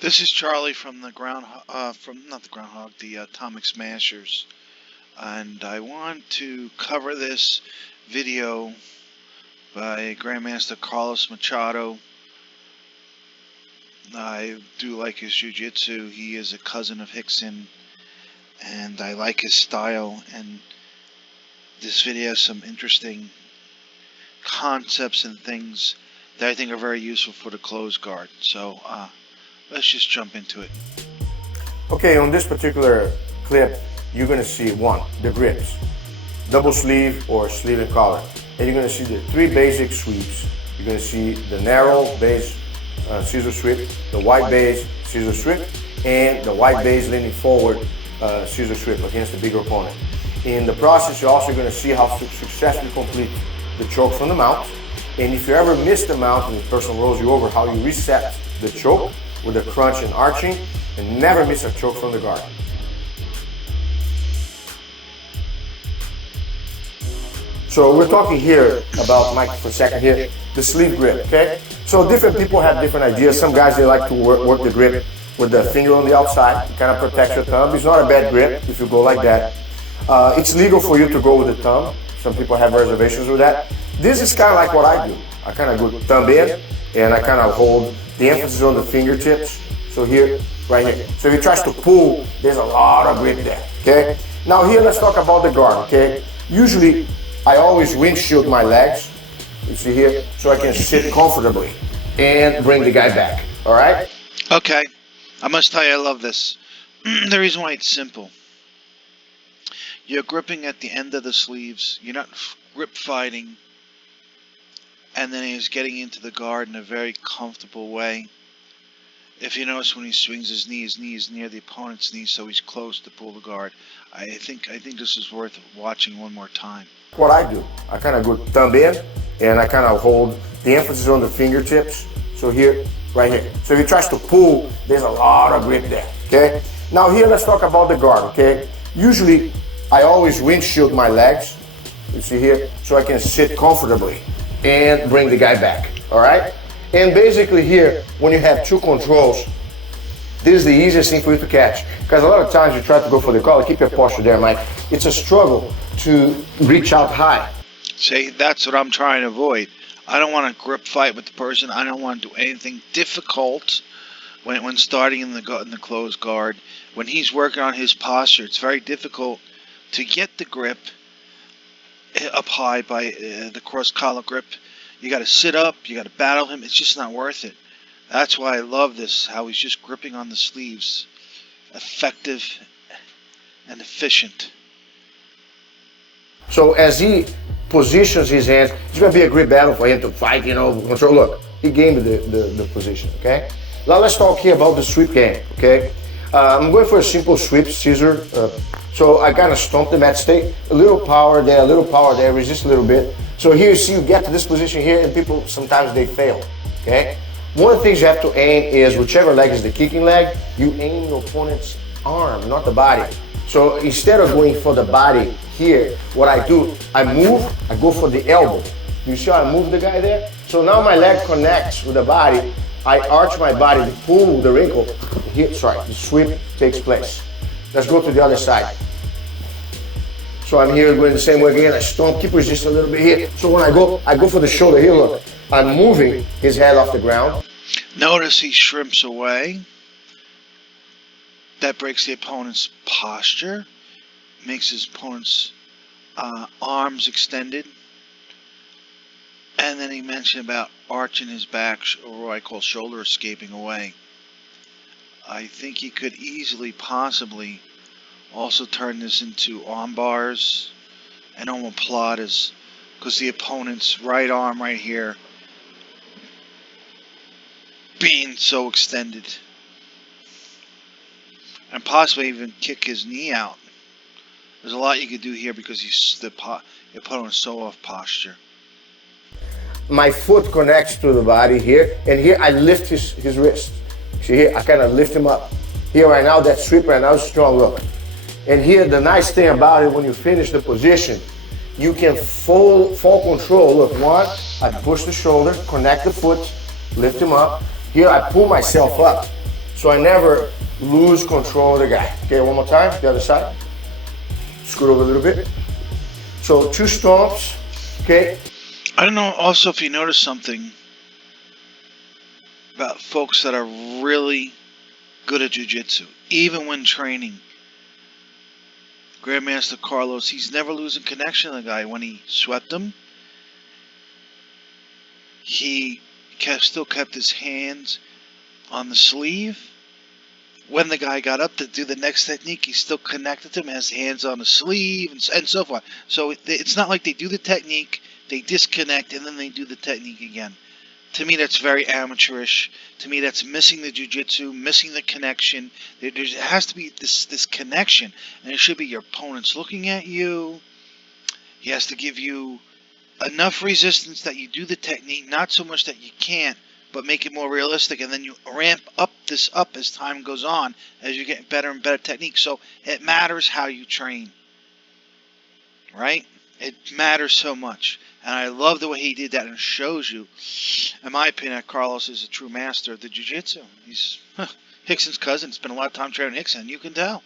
This is Charlie from the not the Groundhog, the Atomic Smashers, and I want to cover this video by Grandmaster Carlos Machado. I do like his Jujitsu. He is a cousin of Hickson, and I like his style. And this video has some interesting concepts and things that I think are very useful for the closed guard. So let's just jump into it. Okay, on this particular clip, you're going to see the grips, double sleeve or sleeve and collar. And you're going to see the three basic sweeps. You're going to see the narrow base scissor sweep, the wide base scissor sweep, and the wide base leaning forward scissor sweep against the bigger opponent. In the process, you're also going to see how to successfully complete the choke from the mount. And if you ever miss the mount and the person rolls you over, how you reset the choke with a crunch and arching, and never miss a choke from the guard. So we're talking here about, Mike, for a second here, the sleeve grip, okay? So different people have different ideas. Some guys, they like to work the grip with the finger on the outside. It kind of protects your thumb. It's not a bad grip if you go like that. It's legal for you to go with the thumb. Some people have reservations with that. This is kind of like what I do. I kind of go thumb in, and I kind of hold the emphasis on the fingertips. So here, right here. So if he tries to pull, there's a lot of grip there, okay? Now here, let's talk about the guard, okay? Usually, I always windshield my legs, you see here, so I can sit comfortably and bring the guy back, all right? Okay, I must tell you I love this. The reason why it's simple. You're gripping at the end of the sleeves, you're not grip fighting, and then he's getting into the guard in a very comfortable way. If you notice when he swings his knee is near the opponent's knee, so he's close to pull the guard. I think this is worth watching one more time. What I do, I kind of go thumb in, and I kind of hold the emphasis on the fingertips. So here, right here. So if he tries to pull, there's a lot of grip there, okay? Now here, let's talk about the guard, okay? Usually, I always windshield my legs, you see here, so I can sit comfortably and bring the guy back, all right? And basically here, when you have two controls, this is the easiest thing for you to catch. Because a lot of times you try to go for the collar, keep your posture there, Mike. It's a struggle to reach out high. See, that's what I'm trying to avoid. I don't want to grip fight with the person. I don't want to do anything difficult when starting in the closed guard. When he's working on his posture, it's very difficult to get the grip up high by the cross collar grip. You got to sit up, you got to battle him. It's just not worth it. That's why I love this, how he's just gripping on the sleeves. Effective and efficient. So as he positions his hands, it's going to be a great battle for him to fight, control. Look, he gained the position, okay? Now let's talk here about the sweep game, okay? I'm going for a simple sweep, scissor. So I kind of stomp the mat, stay a little power there, resist a little bit. So here you see you get to this position here, and people, sometimes they fail, okay? One of the things you have to aim is, whichever leg is the kicking leg, you aim your opponent's arm, not the body. So instead of going for the body here, what I do, I move, I go for the elbow. You see how I move the guy there? So now my leg connects with the body, I arch my body to pull the wrinkle. Here, the sweep takes place. Let's go to the other side. So I'm here going the same way again, I stomp, keep resist a little bit here. So when I go for the shoulder here, look. I'm moving his head off the ground. Notice he shrimps away. That breaks the opponent's posture, makes his opponent's arms extended. And then he mentioned about arching his back, or what I call shoulder escaping away. I think he could easily, possibly, also turn this into arm bars and omoplatas, because the opponent's right arm right here being so extended, and possibly even kick his knee out. There's a lot you could do here because the opponent is so off posture. My foot connects to the body here, and here I lift his wrist. See here, I kind of lift him up. Here right now, that sweep right now is strong, look. And here, the nice thing about it, when you finish the position, you can full control. Look, one, I push the shoulder, connect the foot, lift him up. Here I pull myself up. So I never lose control of the guy. Okay, one more time, the other side. Scoot over a little bit. So 2 stomps, okay? I don't know also if you notice something about folks that are really good at jiu-jitsu, even when training. Grandmaster Carlos, he's never losing connection to the guy. When he swept him, he still kept his hands on the sleeve. When the guy got up to do the next technique, he still connected to him, has hands on the sleeve, and so forth. So it's not like they do the technique, they disconnect, and then they do the technique again. To me, that's very amateurish. To me, that's missing the jiu-jitsu, missing the connection. There has to be this connection, and it should be your opponent's looking at you. He has to give you enough resistance that you do the technique, not so much that you can't, but make it more realistic, and then you ramp up as time goes on, as you get better and better technique. So it matters how you train, right? It matters so much. And I love the way he did that, and it shows you, in my opinion, that Carlos is a true master of the jiu-jitsu. He's Hickson's cousin. Spent a lot of time training Hickson. You can tell.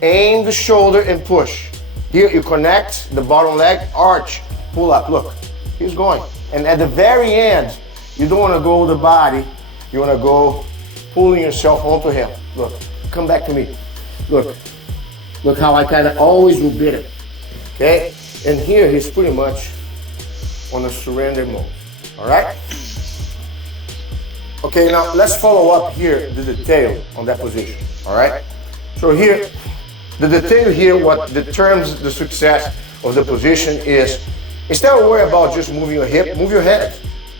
Aim the shoulder and push. Here you connect the bottom leg, arch, pull up. Look, he's going. And at the very end, you don't want to go the body. You want to go pulling yourself onto him. Look, come back to me. Look how I kind of always will beat him. Okay? And here he's pretty much on a surrender mode. All right? Okay, now let's follow up here the detail on that position. All right? So here, the detail here, what determines the success of the position is, instead of worry about just moving your hip, move your head.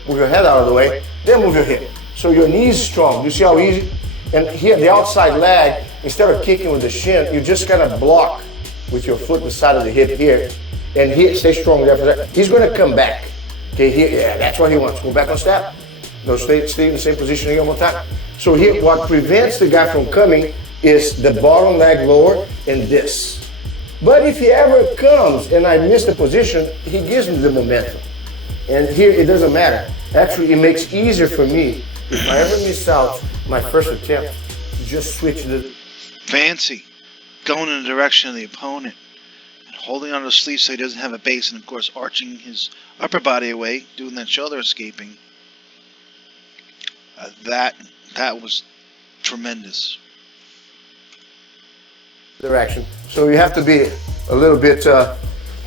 Move your head out of the way, then move your hip. So your knee is strong. You see how easy? And here, the outside leg, instead of kicking with the shin, you just kind of block with your foot the side of the hip here. And here, stay strong there for that. He's going to come back. Okay, here, yeah, that's what he wants. Go back on step. No, stay in the same position here one more time. So here, what prevents the guy from coming is the bottom leg lower and this. But if he ever comes and I miss the position, he gives me the momentum. And here, it doesn't matter. Actually, it makes it easier for me if I ever miss out my first attempt to just switch the... Fancy. Going in the direction of the opponent. And holding on to the sleeve so he doesn't have a base. And, of course, arching his upper body away. Doing that shoulder escaping. That was tremendous. Direction. So you have to be a little bit,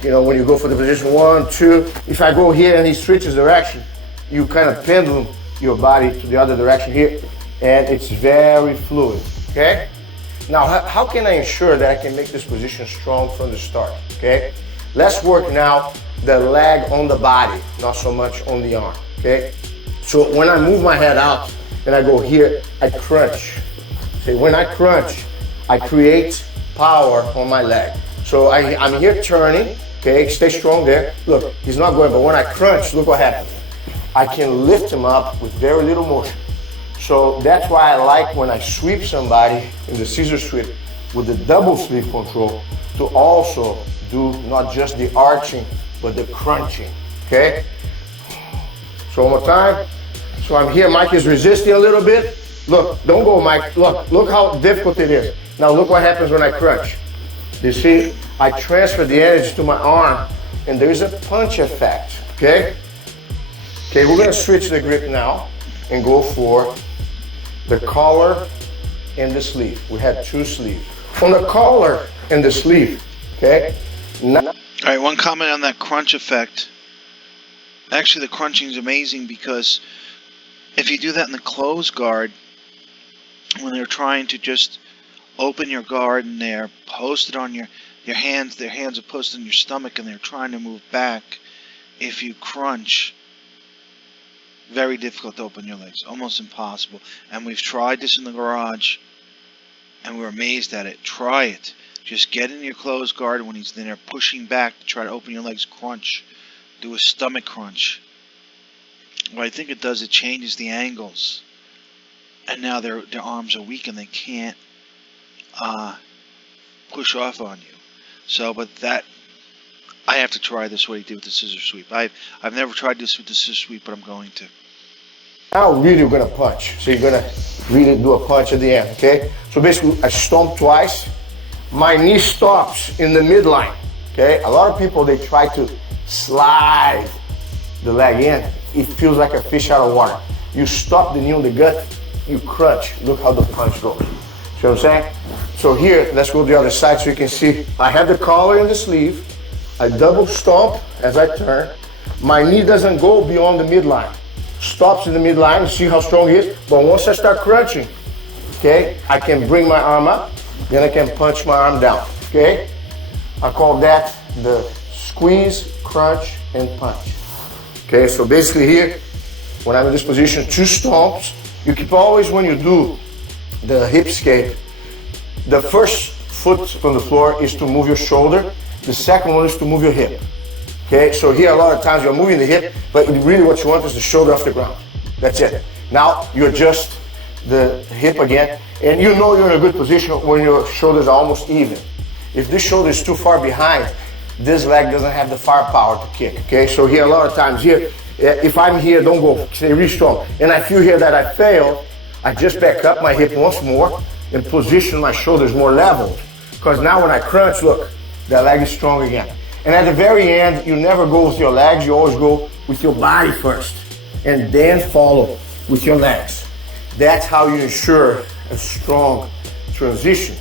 when you go for the position 1, 2. If I go here and he switches direction, you kind of pendulum your body to the other direction here, and it's very fluid, okay? Now, how can I ensure that I can make this position strong from the start, okay? Let's work now the leg on the body, not so much on the arm, okay? So when I move my head out and I go here, I crunch. See, when I crunch, I create power on my leg. So I'm here turning, okay? Stay strong there. Look, he's not going, but when I crunch, look what happens. I can lift him up with very little motion. So that's why I like when I sweep somebody in the scissor sweep with the double sleeve control to also do not just the arching, but the crunching, okay? So one more time. So I'm here, Mike is resisting a little bit. Look, don't go, Mike. Look how difficult it is. Now look what happens when I crunch. You see, I transfer the energy to my arm, and there's a punch effect, okay? Okay, we're gonna switch the grip now and go for the collar and the sleeve. We had 2 sleeves. On the collar and the sleeve, okay? Now, all right, one comment on that crunch effect. Actually, the crunching is amazing because if you do that in the closed guard, when they're trying to just open your guard and they're posted on your hands, their hands are posted on your stomach and they're trying to move back, if you crunch, very difficult to open your legs, almost impossible. And we've tried this in the garage and we're amazed at it. Try it. Just get in your closed guard when he's in there pushing back to try to open your legs, crunch. Do a stomach crunch. What I think it does, it changes the angles. And now their arms are weak and they can't push off on you. So, but that, I have to try this what he did with the scissor sweep. I've never tried this with the scissor sweep, but I'm going to. Now really you're gonna punch. So you're gonna really do a punch at the end, okay? So basically I stomp twice. My knee stops in the midline, okay? A lot of people, they try to slide the leg in. It feels like a fish out of water. You stop the knee on the gut, you crunch. Look how the punch goes. See what I'm saying? So here, let's go to the other side so you can see. I have the collar and the sleeve. I double stomp as I turn. My knee doesn't go beyond the midline. Stops in the midline, see how strong he is. But once I start crunching, okay, I can bring my arm up, then I can punch my arm down, okay? I call that the squeeze, crunch, and punch. Okay, so basically here, when I'm in this position, 2 stomps. You keep always, when you do the hip escape, the first foot from the floor is to move your shoulder. The second one is to move your hip. Okay, so here a lot of times you're moving the hip, but really what you want is the shoulder off the ground. That's it. Now you adjust the hip again, and you know you're in a good position when your shoulders are almost even. If this shoulder is too far behind, this leg doesn't have the firepower to kick. Okay, so here a lot of times here, if I'm here, don't go, stay really strong. And I feel here that I fail, I just back up my hip once more and position my shoulders more leveled. Because now when I crunch, look, that leg is strong again. And at the very end, you never go with your legs, you always go with your body first, and then follow with your legs. That's how you ensure a strong transition.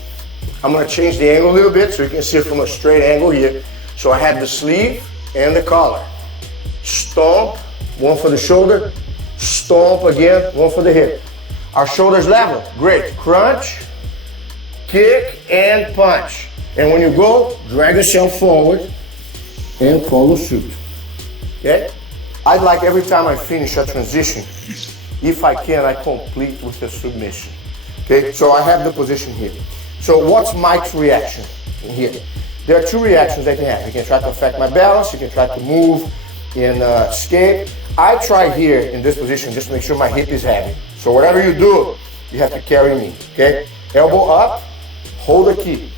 I'm gonna change the angle a little bit so you can see it from a straight angle here. So I have the sleeve and the collar. Stomp, one for the shoulder, stomp again, one for the hip. Our shoulders level, great. Crunch, kick, and punch. And when you go, drag yourself forward and follow suit, okay? I'd like every time I finish a transition, if I can, I complete with a submission, okay? So I have the position here. So what's Mike's reaction in here? There are 2 reactions they can have. You can try to affect my balance, you can try to move and escape. I try here in this position just to make sure my hip is heavy. So whatever you do, you have to carry me, okay? Elbow up, hold the key.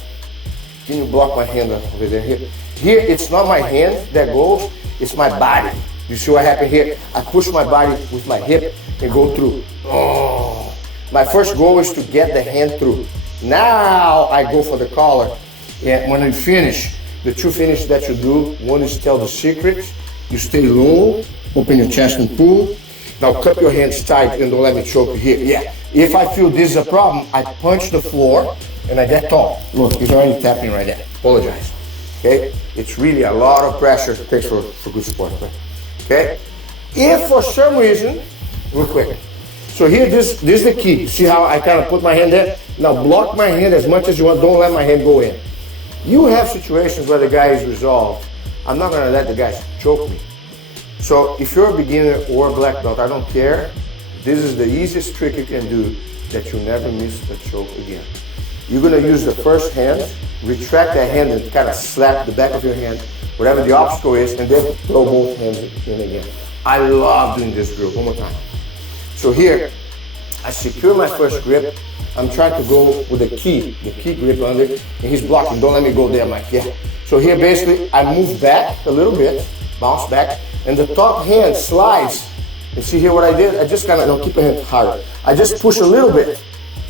Can you block my hand over there? Here, it's not my hand that goes, it's my body. You see what happened here? I push my body with my hip and go through. Oh. My first goal is to get the hand through. Now I go for the collar. And when I finish, the 2 finishes that you do, one is tell the secret. You stay low, open your chest and pull. Now cup your hands tight and don't let me choke you here. Yeah. If I feel this is a problem, I punch the floor and I get tall. Look, he's already tapping right there. Apologize. Okay? It's really a lot of pressure. Thanks for good support. Okay? If for some reason, real quick. So here, this is the key. See how I kind of put my hand there? Now block my hand as much as you want. Don't let my hand go in. You have situations where the guy is resolved. I'm not going to let the guy choke me. So if you're a beginner or a black belt, I don't care. This is the easiest trick you can do that you never miss a choke again. You're going to use the first hand, retract that hand and kind of slap the back of your hand, whatever the obstacle is, and then throw both hands in again. I love doing this drill. One more time. So here, I secure my first grip. I'm trying to go with the key grip under, and he's blocking. Don't let me go there, Mike. Yeah. So here, basically, I move back a little bit, bounce back, and the top hand slides. You see here what I did? I just kind of, don't keep your hand harder. I just push a little bit.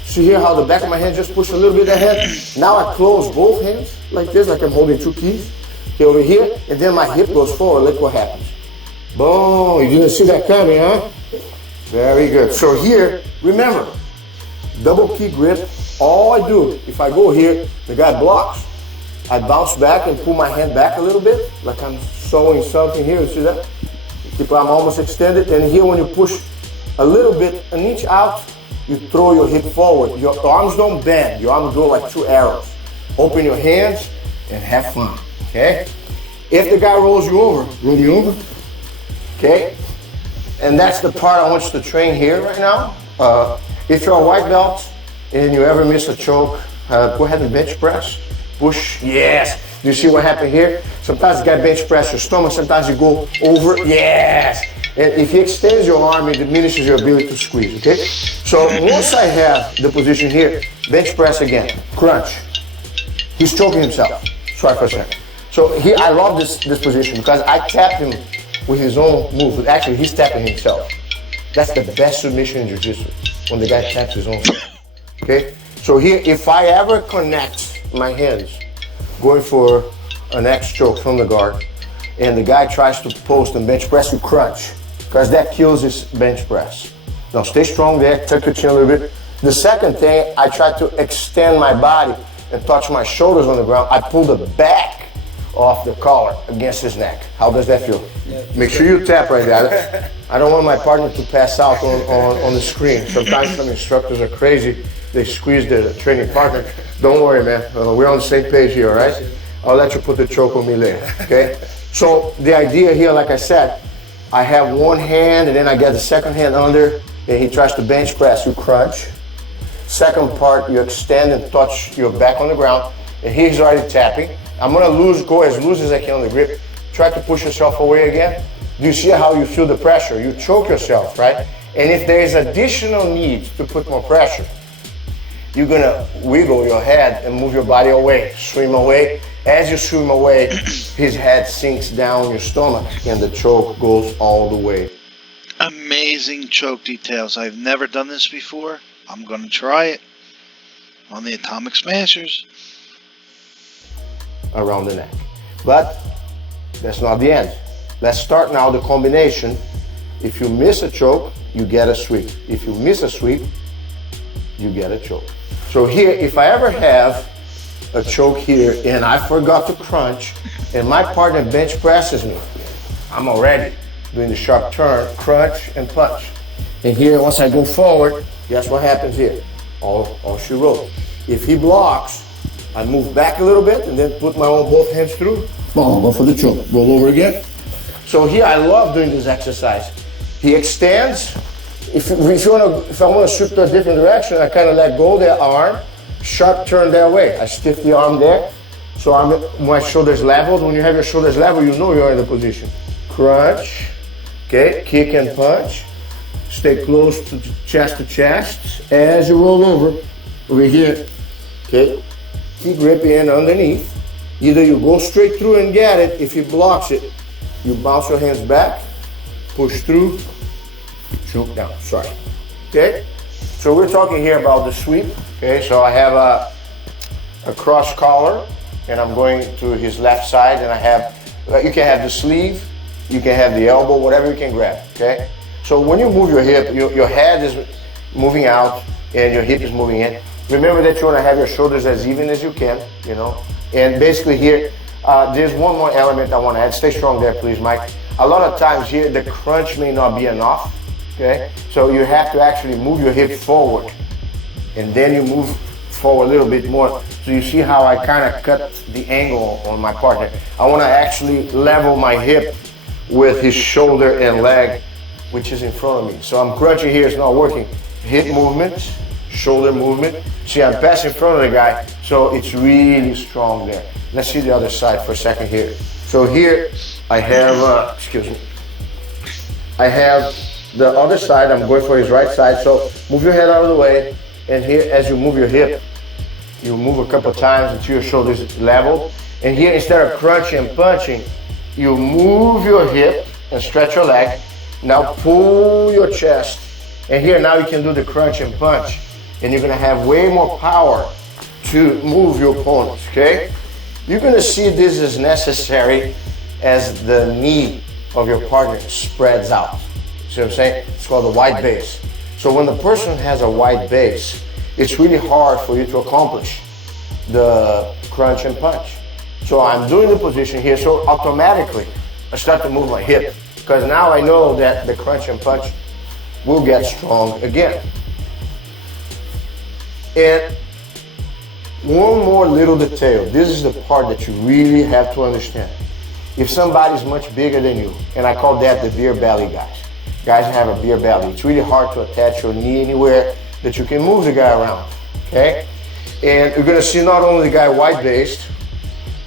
See here how the back of my hand just push a little bit ahead? Now I close both hands like this, like I'm holding 2 keys. Okay, over here, and then my hip goes forward. Look what happens. Boom, you didn't see that coming, huh? Very good. So here, remember, double key grip. All I do, if I go here, the guy blocks. I bounce back and pull my hand back a little bit, like I'm sewing something here. You see that? Keep I'm almost extended. And here, when you push a little bit, an inch out, you throw your hip forward. Your arms don't bend. Your arms go like 2 arrows. Open your hands and have fun. Okay? If the guy rolls you over, roll you over. Okay? And that's the part I want you to train here right now. If you're a white belt and you ever miss a choke, go ahead and bench press. Push. Yes. Do you see what happened here? Sometimes the guy bench press your stomach. Sometimes you go over. Yes. And if he extends your arm, it diminishes your ability to squeeze. Okay? So once I have the position here, bench press again. Crunch. He's choking himself. Sorry for a second. So here, I love this position because I tap him with his own move. Actually, he's tapping himself. That's the best submission in Jiu-Jitsu, when the guy taps his own foot. Okay? So here, if I ever connect my hands, going for an X choke from the guard, and the guy tries to post and bench press, you crunch, because that kills his bench press. Now stay strong there, tuck your chin a little bit. The second thing, I try to extend my body and touch my shoulders on the ground. I pull the back off the collar against his neck. How does that feel? Make sure you tap right there. I don't want my partner to pass out on the screen. Sometimes some instructors are crazy. They squeeze the training partner. Don't worry, man. We're on the same page here, all right? I'll let you put the choke on me later, okay? So the idea here, like I said, I have one hand and then I get the second hand under and he tries to bench press. You crunch. Second part, you extend and touch your back on the ground, and he's already tapping. I'm gonna go as loose as I can on the grip. Try to push yourself away again. Do you see how you feel the pressure? You choke yourself, right? And if there is additional need to put more pressure, you're gonna wiggle your head and move your body away, swim away. As you swim away, his head sinks down your stomach and the choke goes all the way. Amazing choke details. I've never done this before. I'm going to try it on the Atomic Smashers. Around the neck. But that's not the end. Let's start now the combination. If you miss a choke, you get a sweep. If you miss a sweep, you get a choke. So here, if I ever have a choke here and I forgot to crunch and my partner bench presses me, I'm already doing the sharp turn, crunch and punch. And here, once I go forward, guess what happens here? All she wrote. If he blocks, I move back a little bit and then put my own both hands through. Boom, go for the choke. Roll over again. So here I love doing this exercise. He extends. If I want to shoot to a different direction, I kind of let go that arm, sharp turn that way. I stiff the arm there. So my shoulders leveled. When you have your shoulders level, you know you're in the position. Crunch. Okay, kick and punch. Stay close to chest as you roll over here. Okay, keep gripping in underneath. Either you go straight through and get it. If he blocks it, you bounce your hands back, push through, choke down. Sorry. Okay, so we're talking here about the sweep. Okay, so I have a cross collar, and I'm going to his left side, and I have. You can have the sleeve, you can have the elbow, whatever you can grab. Okay. So when you move your hip, your head is moving out and your hip is moving in. Remember that you want to have your shoulders as even as you can, you know. And basically here, there's one more element I want to add. Stay strong there, please, Mike. A lot of times here, the crunch may not be enough, okay? So you have to actually move your hip forward and then you move forward a little bit more. So you see how I kind of cut the angle on my partner. I want to actually level my hip with his shoulder and leg, which is in front of me. So I'm crunching here, it's not working. Hip movement, shoulder movement. See, I'm passing in front of the guy, so it's really strong there. Let's see the other side for a second here. So here I have, I have the other side, I'm going for his right side. So move your head out of the way, and here as you move your hip, you move a couple times until your shoulders is leveled. And here, instead of crunching and punching, you move your hip and stretch your leg. Now pull your chest, and here now you can do the crunch and punch, and you're gonna have way more power to move your opponents, okay? You're gonna see this is necessary as the knee of your partner spreads out. See what I'm saying? It's called the wide base. So when the person has a wide base, it's really hard for you to accomplish the crunch and punch. So I'm doing the position here, so automatically I start to move my hip, because now I know that the crunch and punch will get strong again. And one more little detail. This is the part that you really have to understand. If somebody's much bigger than you, and I call that the beer belly guys. Guys have a beer belly. It's really hard to attach your knee anywhere that you can move the guy around, okay? And you're gonna see not only the guy wide-based,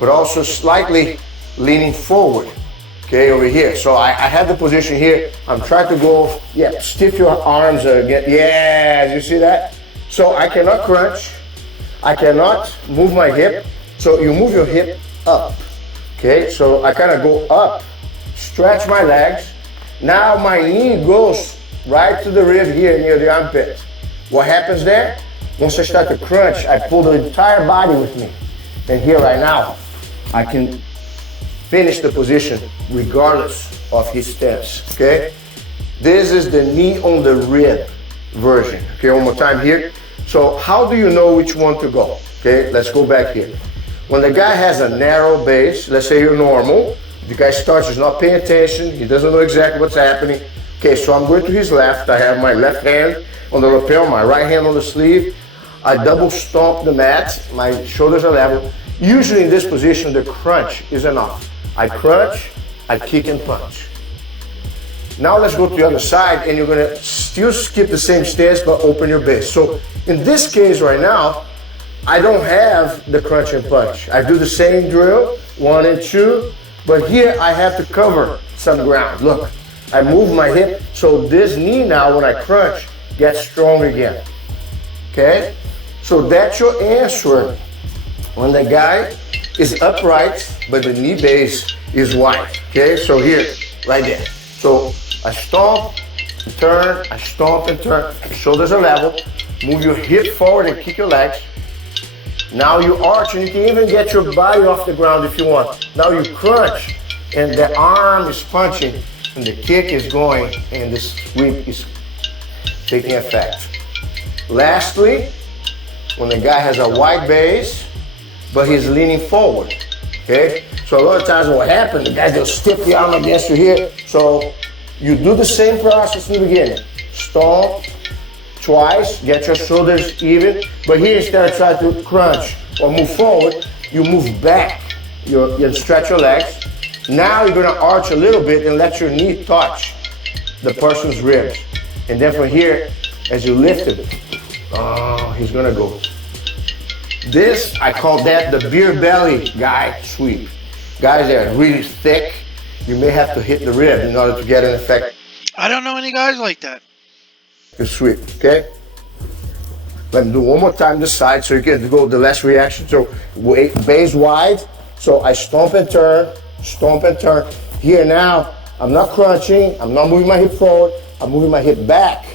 but also slightly leaning forward, okay, over here. So I have the position here. I'm trying to go, stiff your arms again. Yeah, you see that? So I cannot crunch. I cannot move my hip. So you move your hip up, okay? So I kind of go up, stretch my legs. Now my knee goes right to the rib here near the armpit. What happens there? Once I start to crunch, I pull the entire body with me. And here right now, I can finish the position regardless of his stance, okay? This is the knee on the rib version. Okay, one more time here. So how do you know which one to go? Okay, let's go back here. When the guy has a narrow base, let's say you're normal, the guy starts, he's not paying attention, he doesn't know exactly what's happening. Okay, so I'm going to his left, I have my left hand on the lapel, my right hand on the sleeve. I double stomp the mat, my shoulders are level. Usually in this position, the crunch is enough. I crunch, I kick and punch. Now let's go to the other side, and you're gonna still skip the same stance, but open your base. So in this case right now, I don't have the crunch and punch. I do the same drill, 1 and 2, but here I have to cover some ground. Look, I move my hip, so this knee now, when I crunch, gets strong again. Okay? So that's your answer when the guy is upright, but the knee base is wide. Okay? So here, right there. So I stomp and turn, I stomp and turn, shoulders are level, move your hip forward and kick your legs. Now you arch, and you can even get your body off the ground if you want. Now you crunch, and the arm is punching, and the kick is going, and the sweep is taking effect. Lastly, when the guy has a wide base, but he's leaning forward, okay? So a lot of times what happens, the guys will stiff the arm against you here. So you do the same process in the beginning. Stomp twice, get your shoulders even, but here instead of trying to crunch or move forward, you move back, you stretch your legs. Now you're gonna arch a little bit and let your knee touch the person's ribs. And then from here, as you lift it, he's gonna go. This, I call that the beer belly guy sweep. Guys that are really thick, you may have to hit the rib in order to get an effect. I don't know any guys like that. The sweep, okay? Let me do one more time this side so you can go the last reaction. So base wide, so I stomp and turn, stomp and turn. Here now, I'm not crunching, I'm not moving my hip forward, I'm moving my hip back,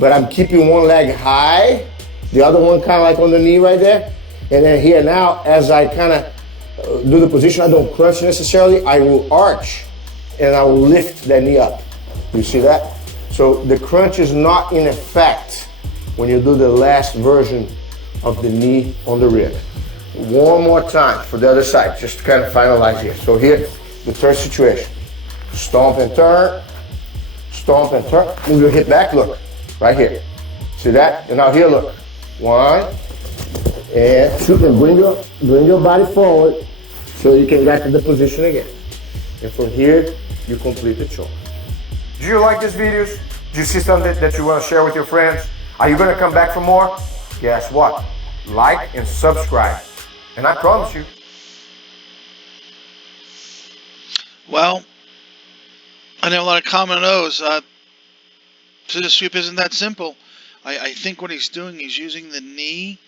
but I'm keeping one leg high, the other one kind of like on the knee right there. And then here now, as I kind of do the position, I don't crunch necessarily, I will arch and I will lift that knee up. You see that? So the crunch is not in effect when you do the last version of the knee on the rib. One more time for the other side, just to kind of finalize here. So here, the third situation. Stomp and turn, move your hip back, look, right here. See that? And now here, look. 1 and 2, and bring your body forward so you can get to the position again. And from here, you complete the choke. Do you like these videos? Do you see something that you want to share with your friends? Are you going to come back for more? Guess what? Like and subscribe. And I promise you. Well, I know a lot of comment on those. Scissor sweep isn't that simple. I think what he's doing, he's using the knee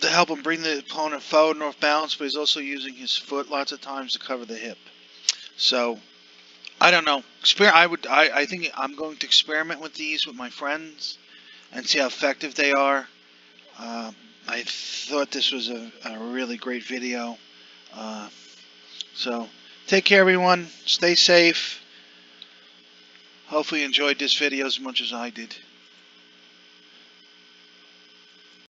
to help him bring the opponent forward and off balance, but he's also using his foot lots of times to cover the hip. So, I don't know. I think I'm going to experiment with these with my friends and see how effective they are. I thought this was a really great video. So, take care, everyone. Stay safe. Hopefully you enjoyed this video as much as I did.